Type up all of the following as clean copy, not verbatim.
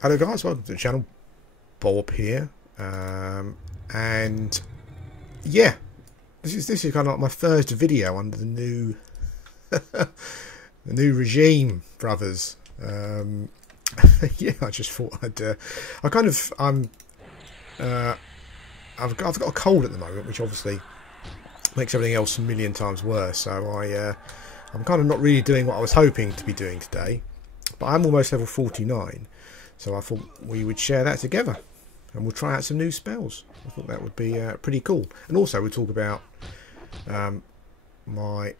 Hello guys, welcome to the channel. Bob here, and yeah, this is kind of like my first video under the new the new regime, brothers. Yeah, I just thought I've got a cold at the moment, which obviously makes everything else a million times worse. So I'm kind of not really doing what I was hoping to be doing today, but I'm almost level 49. So I thought we would share that together, and we'll try out some new spells. I thought that would be pretty cool. And also we'll talk about my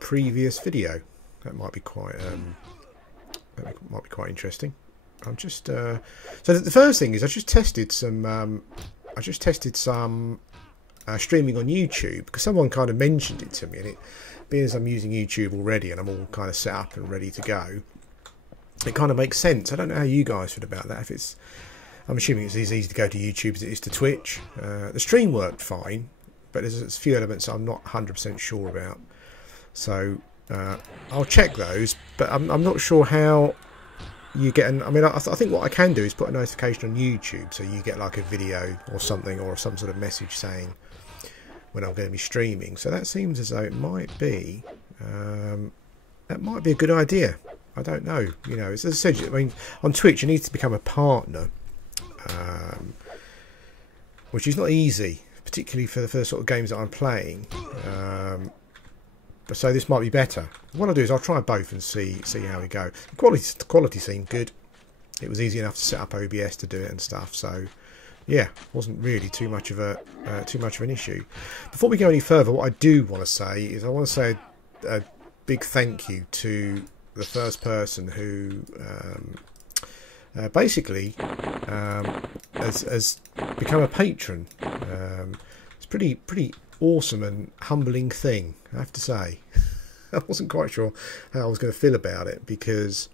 previous video. That might be quite interesting. I'm just so the first thing is I just tested some streaming on YouTube, because someone kind of mentioned it to me, and it being as I'm using YouTube already and I'm all kind of set up and ready to go, it kind of makes sense. I don't know how you guys feel about that. I'm assuming it's as easy to go to YouTube as it is to Twitch. The stream worked fine, but there's a few elements I'm not 100% sure about. So I'll check those, but I'm not sure how you get I mean, I think what I can do is put a notification on YouTube, so you get like a video or something, or some sort of message saying when I'm going to be streaming. So that seems as though it might be a good idea. I don't know, you know, it's as I said, I mean, on Twitch you need to become a partner, which is not easy, particularly for the first sort of games that I'm playing. But so this might be better. What I'll do is I'll try both and see how we go. The quality seemed good. It was easy enough to set up OBS to do it and stuff. So yeah, wasn't really too much of an issue. Before we go any further, what I do want to say is I want to say a big thank you to the first person who basically has become a patron. It's pretty awesome and humbling thing, I have to say. I wasn't quite sure how I was going to feel about it, because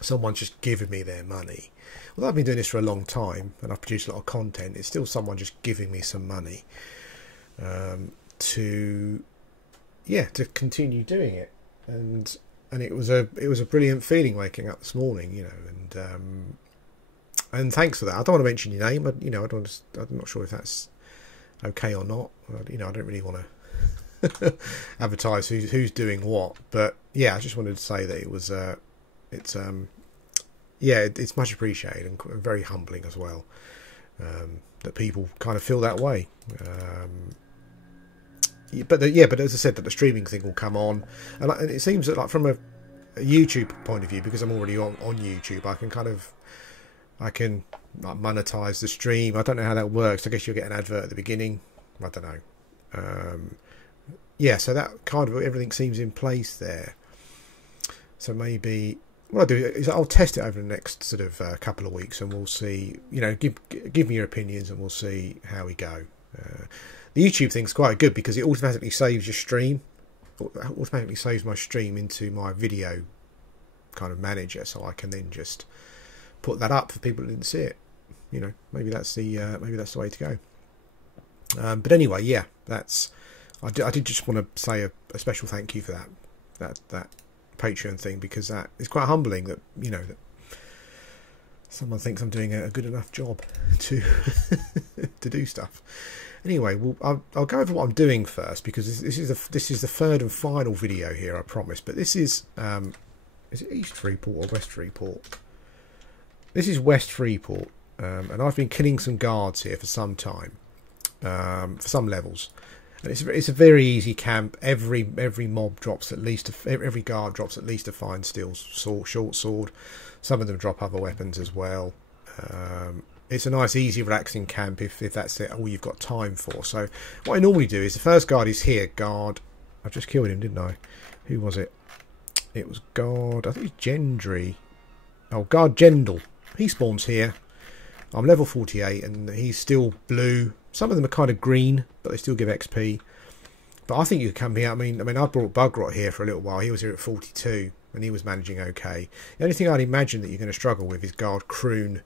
someone's just giving me their money. Although I've been doing this for a long time and I've produced a lot of content, it's still someone just giving me some money to continue doing it. And it was a brilliant feeling waking up this morning, you know, and thanks for that. I don't want to mention your name, but you know, I'm not sure if that's okay or not. You know, I don't really want to advertise who's doing what, but yeah, I just wanted to say that it was it's much appreciated and very humbling as well, that people kind of feel that way. But as I said, that the streaming thing will come on, and it seems that, like, from a YouTube point of view, because I'm already on YouTube, I can like monetize the stream. I don't know how that works. I guess you'll get an advert at the beginning. I don't know. Yeah, so that kind of everything seems in place there. So maybe what I'll do is I'll test it over the next sort of couple of weeks, and we'll see. You know, give me your opinions, and we'll see how we go. The YouTube thing's quite good because it automatically saves your stream. Automatically saves my stream into my video kind of manager, so I can then just put that up for people who didn't see it. You know, maybe that's the way to go. But anyway, yeah, I did just want to say a special thank you for that Patreon thing, because that is quite humbling, that, you know, that someone thinks I'm doing a good enough job to to do stuff. Anyway, I'll go over what I'm doing first, because this is the third and final video here, I promise. But this is it East Freeport or West Freeport? This is West Freeport, and I've been killing some guards here for some time, for some levels. And it's a very easy camp. Every mob drops at least every guard drops at least a fine steel short sword. Some of them drop other weapons as well. It's a nice, easy, relaxing camp if that's all you've got time for. So what I normally do is, the first guard is here. Guard, I just killed him, didn't I? Who was it? It was guard. I think it's Gendry. Oh, guard Gendel. He spawns here. I'm level 48, and he's still blue. Some of them are kind of green, but they still give XP. But I think you can come here. I mean, I brought Bugrot here for a little while. He was here at 42, and he was managing okay. The only thing I'd imagine that you're going to struggle with is guard Kroon.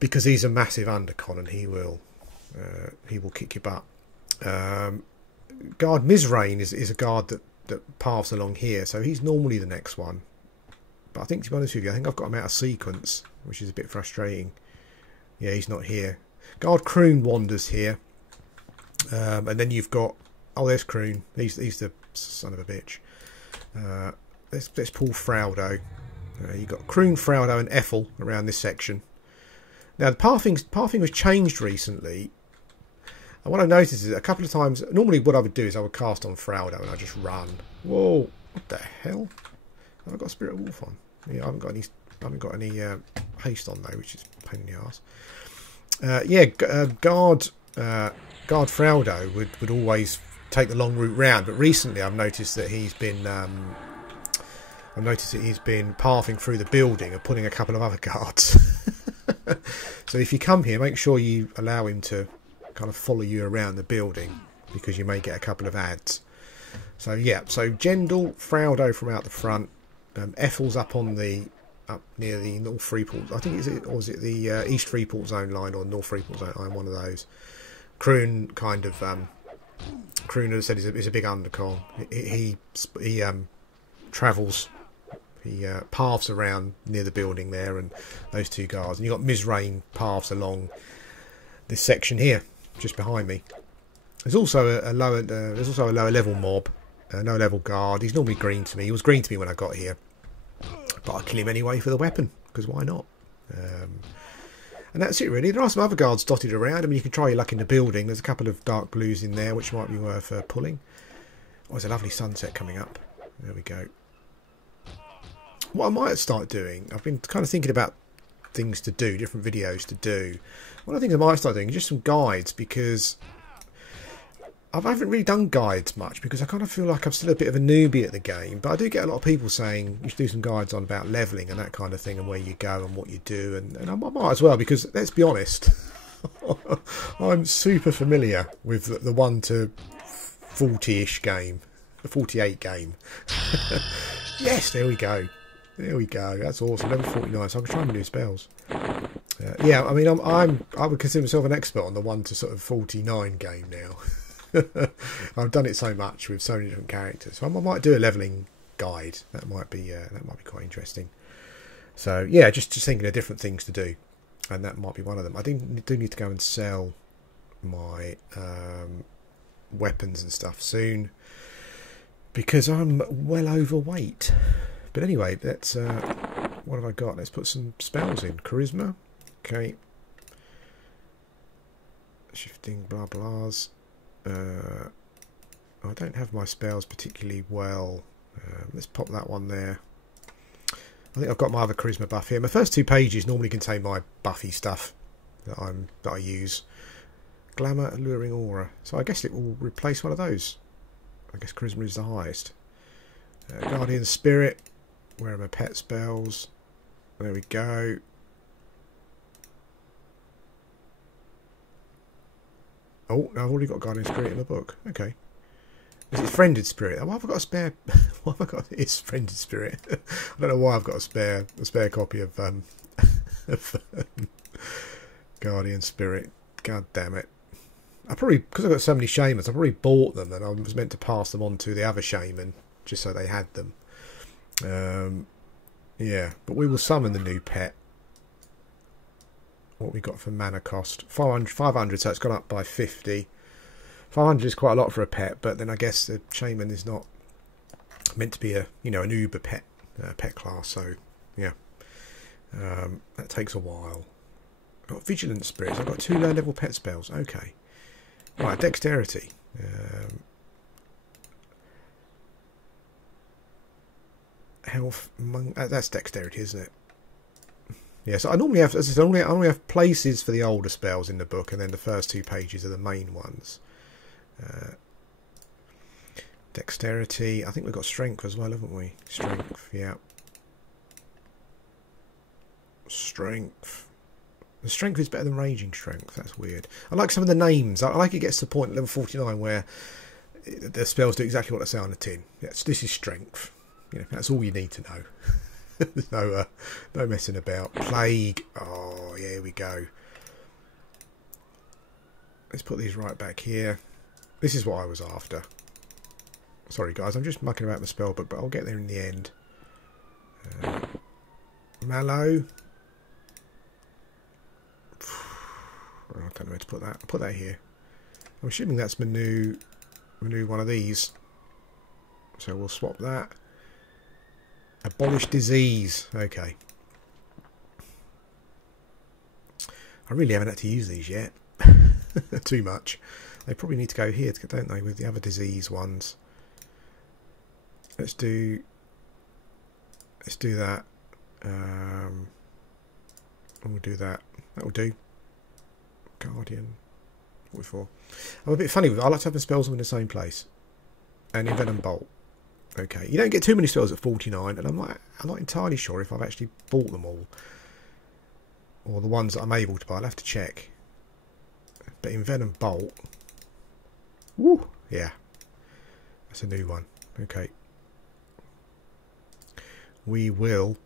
Because he's a massive undercon, and he will kick your butt. Guard Mizrain is a guard that paths along here, so he's normally the next one. But I think, to be honest with you, I think I've got him out of sequence, which is a bit frustrating. Yeah, he's not here. Guard Croon wanders here. And then you've got... Oh, there's Croon. He's the son of a bitch. Let's pull Fraudo. You've got Croon, Fraudo and Ethel around this section. Now, the pathing was changed recently. And what I've noticed is that a couple of times... Normally what I would do is I would cast on Fraudo and I just run. Whoa, what the hell? Have I got Spirit of Wolf on? Yeah, I haven't got any haste on though, which is a pain in the arse. Guard Fraudo would always take the long route round, but recently I've noticed that he's been pathing through the building and putting a couple of other guards. So if you come here, make sure you allow him to kind of follow you around the building, because you may get a couple of ads. So yeah, so Jendal, Fraudo from out the front, Ethel's up near the North Freeport. I think is it the East Freeport Zone line or North Freeport Zone line? One of those. Croon kind of Croon, as I said, is a big undercon. He travels. He paths around near the building there, and those two guards. And you've got Mizrain paths along this section here, just behind me. There's also a lower level mob, no level guard. He's normally green to me. He was green to me when I got here, but I kill him anyway for the weapon, because why not? And that's it really. There are some other guards dotted around. I mean, you can try your luck in the building. There's a couple of dark blues in there, which might be worth pulling. Oh, there's a lovely sunset coming up. There we go. What I might start doing, I've been kind of thinking about things to do, different videos to do. One of the things I might start doing is just some guides, because I haven't really done guides much, because I kind of feel like I'm still a bit of a newbie at the game. But I do get a lot of people saying you should do some guides on about levelling and that kind of thing, and where you go and what you do, and I might as well, because let's be honest, I'm super familiar with the 1 to 40-ish game, the 48 game. Yes, there we go. There we go. That's awesome. Level 49, so I can try my new spells. Yeah, I mean, I would consider myself an expert on the 1 to sort of 49 game now. I've done it so much with so many different characters. So I might do a levelling guide. That might be quite interesting. So yeah, just thinking of different things to do, and that might be one of them. I do need to go and sell my weapons and stuff soon, because I'm well overweight. But anyway, let's what have I got? Let's put some spells in. Charisma, okay. Shifting blah blahs. I don't have my spells particularly well. Let's pop that one there. I think I've got my other charisma buff here. My first 2 pages normally contain my buffy stuff that I use. Glamour, alluring aura. So I guess it will replace one of those. I guess charisma is the highest. Guardian spirit. Where are my pet spells? There we go. Oh, no, I've already got Guardian Spirit in the book. Okay. Is it Friended Spirit? Oh, why have I got a spare... Why have I got... It's Friended Spirit. I don't know why I've got a spare copy of Guardian Spirit. God damn it. I probably... Because I've got so many shamans, I probably bought them, and I was meant to pass them on to the other shaman, just so they had them. Yeah, but we will summon the new pet. What we got for mana cost? 500, so it's gone up by 50. 500 is quite a lot for a pet, but then I guess the shaman is not meant to be an uber pet class, so yeah, that takes a while. I've got vigilant spirits. I've got 2 low level pet spells. Okay, right, dexterity. Health, that's dexterity, isn't it? Yeah, so I normally have, as I said, I only have places for the older spells in the book, and then the first 2 pages are the main ones. Dexterity, I think we've got strength as well, haven't we? Strength, yeah. Strength. The strength is better than raging strength. That's weird. I like some of the names. I like it gets to the point at level 49 where the spells do exactly what they say on the tin. Yes, this is strength. That's all you need to know. There's no messing about. Plague. Oh, yeah, here we go. Let's put these right back here. This is what I was after. Sorry, guys, I'm just mucking about the spell book, but I'll get there in the end. Mallow. I don't know where to put that. I'll put that here. I'm assuming that's my new one of these. So we'll swap that. Abolish disease. Okay. I really haven't had to use these yet. Too much. They probably need to go here, don't they, with the other disease ones. Let's do that. And we'll do that. That will do. Guardian. 44. I'm a bit funny with it. I like to have the spells in the same place. And Envenom Bolt. Okay. You don't get too many spells at 49, and I'm not entirely sure if I've actually bought them all. Or the ones that I'm able to buy. I'll have to check. But Envenom Bolt. Woo! Yeah. That's a new one. Okay. We will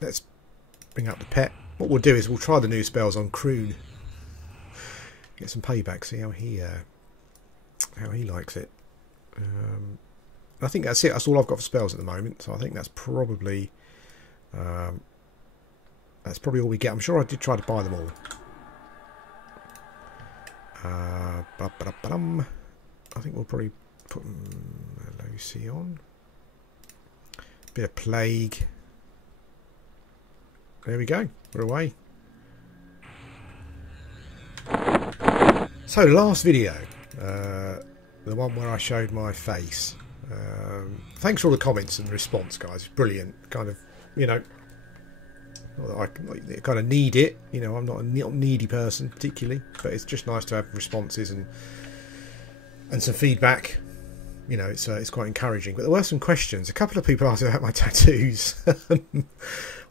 let's bring up the pet. What we'll do is we'll try the new spells on Croon. Get some payback, see how he likes it. I think that's it. That's all I've got for spells at the moment. So I think that's probably all we get. I'm sure I did try to buy them all. I think we'll probably put Lucy on. Bit of plague. There we go. We're away. So last video, the one where I showed my face. Thanks for all the comments and response, guys. It's brilliant. Kind of, you know, not that I kind of need it. You know, I'm not a needy person particularly, but it's just nice to have responses and some feedback. You know, it's quite encouraging. But there were some questions. A couple of people asked about my tattoos.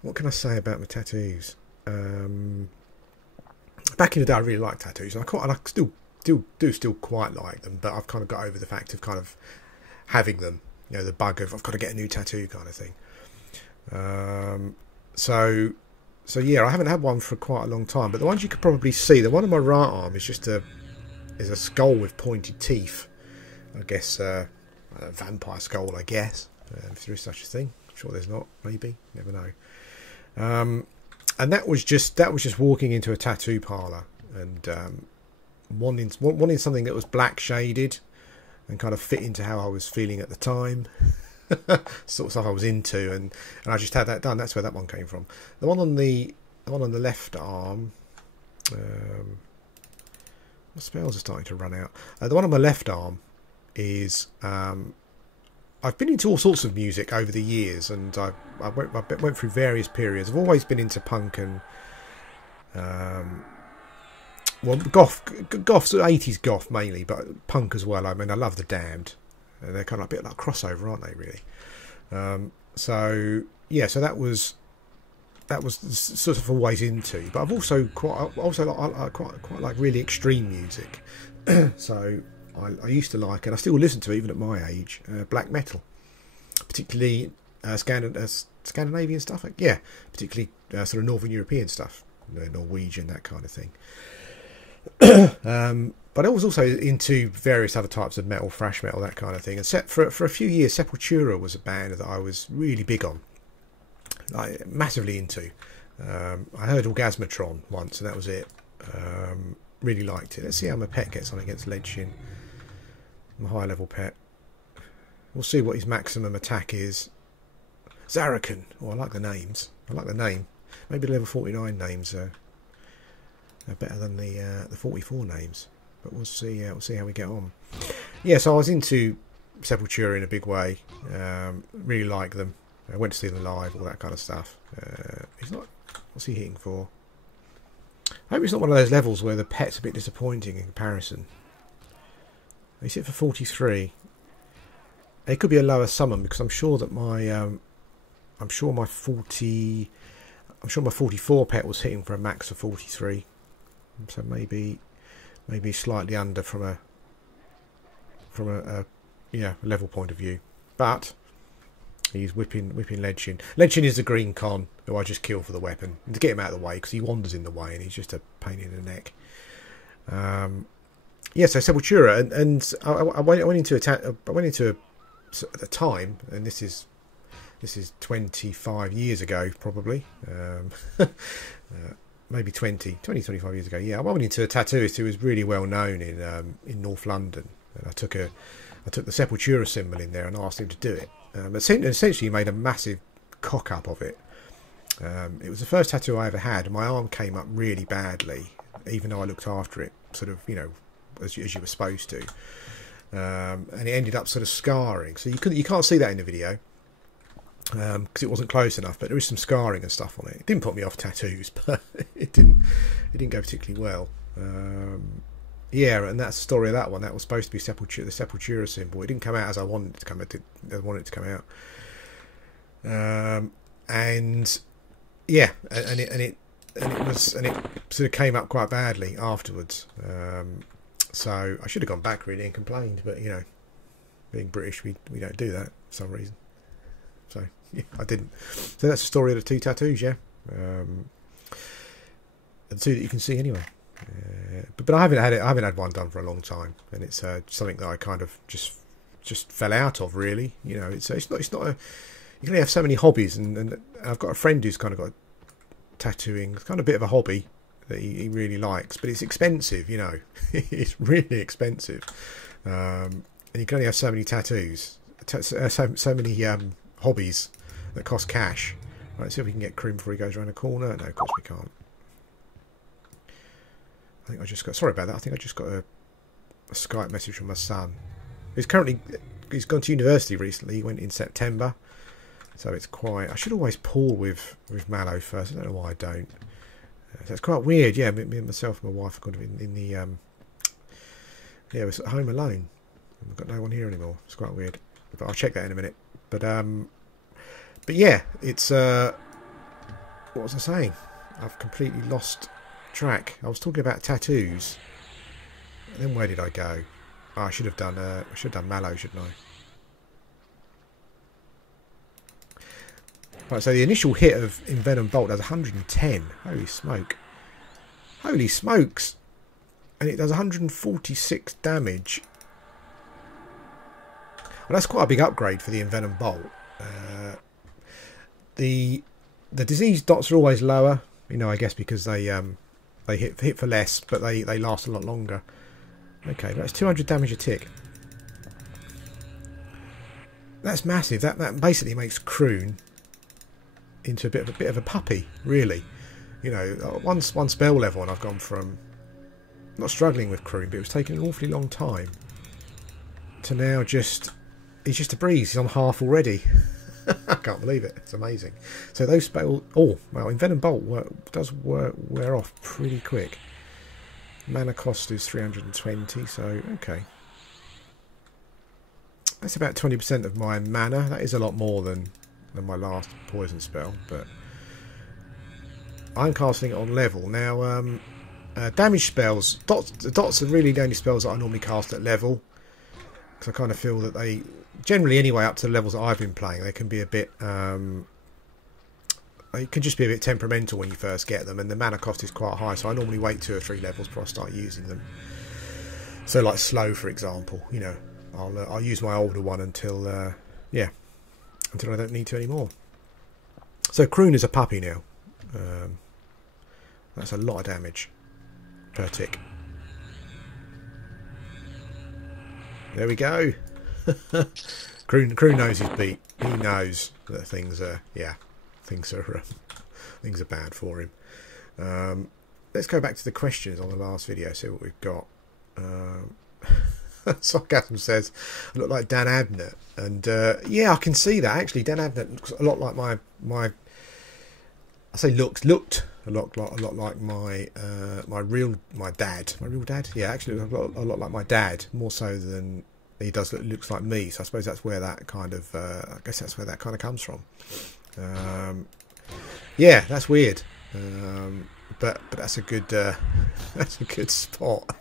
What can I say about my tattoos? Back in the day, I really liked tattoos, and I still quite like them. But I've kind of got over the fact of kind of having them. You know, the bug of I've got to get a new tattoo kind of thing. So yeah, I haven't had one for quite a long time. But the ones you could probably see, the one on my right arm is just a skull with pointed teeth. I guess a vampire skull, I guess, if there is such a thing. I'm sure there's not, maybe, never know. And that was just walking into a tattoo parlour and wanting something that was black shaded and kind of fit into how I was feeling at the time. Sort of stuff I was into, and I just had that done. That's where that one came from. The one on the left arm. My spells are starting to run out. The one on my left arm is I've been into all sorts of music over the years, and I went through various periods. I've always been into punk and goth, 80s goth mainly, but punk as well. I mean, I love the Damned. They're kind of a bit like crossover, aren't they? Really. So yeah, so that was sort of always into. But I've also quite like really extreme music. So I used to like, and I still listen to, even at my age, black metal, particularly Scandinavian stuff. Yeah, particularly sort of Northern European stuff, Norwegian, that kind of thing. But I was also into various other types of metal, thrash metal, that kind of thing. And for a few years, Sepultura was a band that I was really big on, like massively into. I heard Orgasmatron once, and that was it. Really liked it. Let's see how my pet gets on against Ledshin. My high level pet. We'll see what his maximum attack is. Zarakan. Oh, I like the names. I like the name. Maybe the level 49 names are better than the 44 names. But we'll see. We'll see how we get on. Yeah, so I was into Sepultura in a big way. Really like them. I went to see them live, all that kind of stuff. He's not. What's he hitting for? I hope it's not one of those levels where the pet's a bit disappointing in comparison. He's hit for 43. It could be a lower summon because I'm sure that my my 44 pet was hitting for a max of 43. So maybe slightly under from a level point of view. But he's whipping Ledshin. Ledshin is the green con who I just kill for the weapon and to get him out of the way because he wanders in the way and he's just a pain in the neck. Yeah, so Sepultura, and I went into at the time, and this is This is 25 years ago, probably. Maybe 25 years ago. Yeah, I went into a tattooist who was really well known in North London, and I took the Sepultura symbol in there and asked him to do it. Essentially, he made a massive cock up of it. It was the first tattoo I ever had, and my arm came up really badly, even though I looked after it, sort of, you know, as you were supposed to. And it ended up sort of scarring. So you can't see that in the video. Because it wasn't close enough, but there is some scarring and stuff on it. It didn't put me off tattoos, but it didn't go particularly well. Yeah, and that's the story of that one. That was supposed to be the Sepultura symbol. It didn't come out as I wanted it to come out. I wanted it to come out. And yeah, and it sort of came up quite badly afterwards. So I should have gone back really and complained, but you know, being British, we don't do that for some reason. So yeah, I didn't. So that's the story of the two tattoos, yeah. The two that you can see anyway. But I haven't had one done for a long time, and it's something that I kind of just fell out of, really. You know, it's not you can only have so many hobbies, and I've got a friend who's kind of got tattooing. It's kind of a bit of a hobby that he really likes, but it's expensive. You know, it's really expensive, and you can only have so many tattoos, so many hobbies that cost cash. Right, let's see if we can get Kroon before he goes around the corner. No, of course we can't. I think I just got, sorry about that, I think I just got a Skype message from my son. He's gone to university recently. He went in September, so it's quite, I should always pull with Mallow first. I don't know why I don't. So it's quite weird. Yeah, me and myself and my wife are going to be in the yeah, we're at home alone. We've got no one here anymore. It's quite weird, but I'll check that in a minute. But yeah, it's what was I saying? I've completely lost track. I was talking about tattoos. And then where did I go? Oh, I should have done Mallow, shouldn't I? Right, so the initial hit of Envenom Bolt does 110. Holy smoke. Holy smokes. And it does 146 damage. Well, that's quite a big upgrade for the Envenom Bolt. The disease dots are always lower, you know, I guess because they hit for less, but they last a lot longer. Okay, that's 200 damage a tick. That's massive. That basically makes Kroon into a bit of a puppy, really. You know, one spell level, and I've gone from not struggling with Kroon, but it was taking an awfully long time, to now it's just a breeze. He's on half already. I can't believe it. It's amazing. So those spells... Oh, well, Envenom Bolt does wear off pretty quick. Mana cost is 320, so okay. That's about 20% of my mana. That is a lot more than my last poison spell, but I'm casting it on level. Now, damage spells... Dots are really the only spells that I normally cast at level, because I kind of feel that they... Generally, anyway, up to the levels that I've been playing, they can be a bit... it can just be a bit temperamental when you first get them, and the mana cost is quite high, so I normally wait 2 or 3 levels before I start using them. So, like Slow, for example, you know, I'll use my older one until I don't need to anymore. So, Kroon is a puppy now. That's a lot of damage per tick. There we go. Kroon knows his beat. He knows that things are bad for him. Let's go back to the questions on the last video. See what we've got. Sarcasm says I look like Dan Abnett, and yeah, I can see that actually. Dan Abnett looks a lot like my I say looked a lot like my real dad. My real dad, yeah, actually a lot like my dad, more so than he does. Looks like me. So I suppose that's where that kind of I guess that's where that kind of comes from. Yeah, that's weird, but that's a good spot.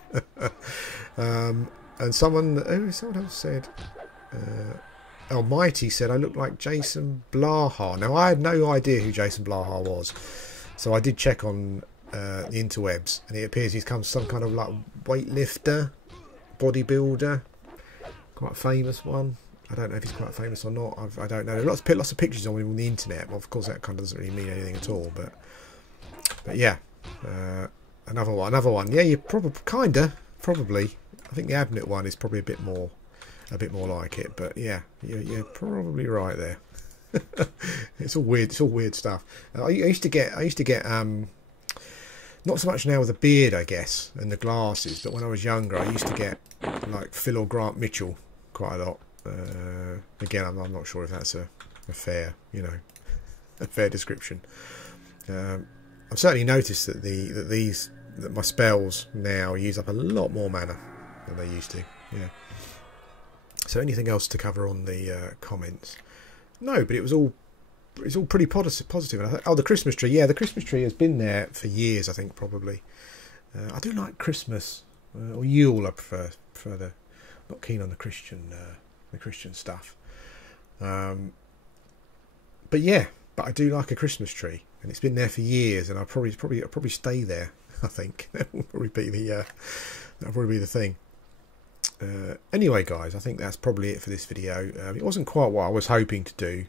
And someone else said, Almighty said I look like Jason Blaha. Now I had no idea who Jason Blaha was, so I did check on the interwebs, and it appears he's some kind of like weightlifter, bodybuilder, quite famous one. I don't know if he's quite famous or not. I don't know. There are lots of pictures on him on the internet. Well, of course, that kind of doesn't really mean anything at all. But yeah, another one. Yeah, you probably. I think the Abnett one is probably a bit more like it. But yeah, you're probably right there. It's all weird. It's all weird stuff. I used to get not so much now with the beard, I guess, and the glasses. But when I was younger, I used to get like Phil or Grant Mitchell quite a lot. Again, I'm not sure if that's a fair, a fair description. I've certainly noticed that my spells now use up a lot more mana than they used to. Yeah. So anything else to cover on the comments? No, but it's all pretty positive. And the Christmas tree. Yeah, the Christmas tree has been there for years. I think probably. I do like Christmas or Yule. I prefer the. Not keen on the Christian stuff. But yeah, but I do like a Christmas tree, and it's been there for years, and I'll probably stay there. I think that will probably be the thing. Anyway, guys, I think that's probably it for this video. It wasn't quite what I was hoping to do,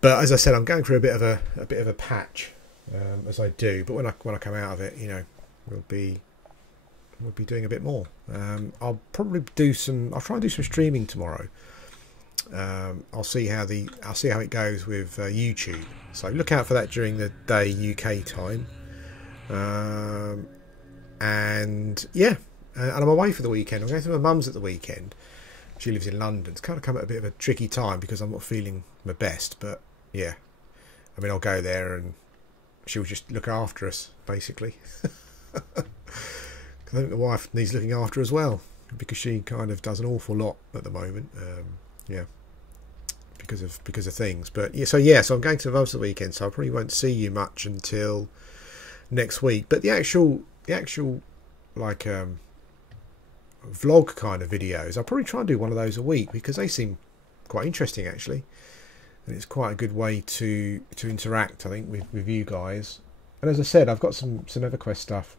but as I said, I'm going through a bit of a patch as I do. But when I come out of it, we'll be doing a bit more. I'll probably I'll try and do some streaming tomorrow. I'll see how it goes with YouTube. So look out for that during the day UK time. And yeah, and I'm away for the weekend. I'm going to my mum's at the weekend. She lives in London. It's kind of come at a bit of a tricky time because I'm not feeling my best. But yeah, I mean, I'll go there and she'll just look after us, basically. I think the wife needs looking after as well, because she kind of does an awful lot at the moment. Yeah, because of things. But yeah, so I'm going to most of the weekend, so I probably won't see you much until next week. But the actual like vlog kind of videos, I'll probably try and do one of those a week, because they seem quite interesting actually, and it's quite a good way to interact, I think, with you guys. And as I said, I've got some Everquest stuff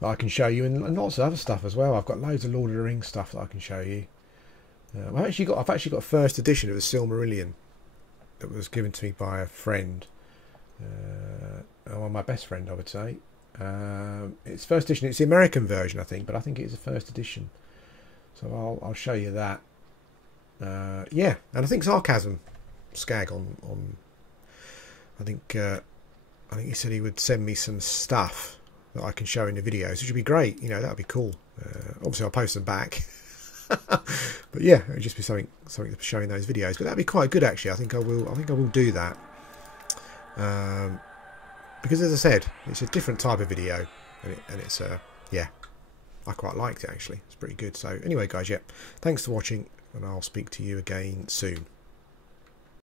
that I can show you, and lots of other stuff as well. I've got loads of Lord of the Rings stuff that I can show you. I've actually got a first edition of the Silmarillion that was given to me by a friend, my best friend, I would say. It's first edition. It's the American version, I think, but I think it's a first edition. So I'll show you that. Yeah, and I think Sarcasm Skag on I think he said he would send me some stuff that I can show in the videos, which would be great. That would be cool. Obviously, I'll post them back. But yeah, it would just be something to show in those videos. But that'd be quite good, actually. I think I will do that. Because as I said, it's a different type of video, and it's yeah, I quite liked it actually. It's pretty good. So anyway, guys, yeah, thanks for watching, and I'll speak to you again soon.